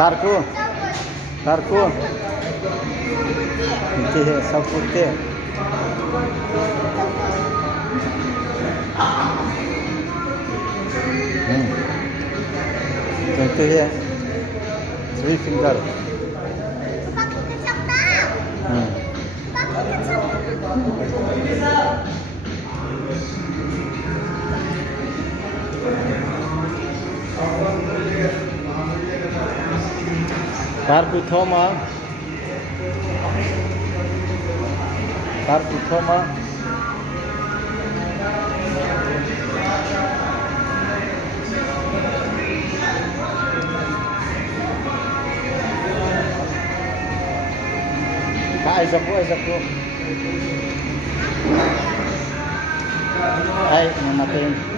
Karku. Karku. Putih है सब putih. Itu ya. Three finger. Pakai kecap tak? Pakai kecap. Karku thoma. Karku thoma. Ajak ko. Ay, namatin.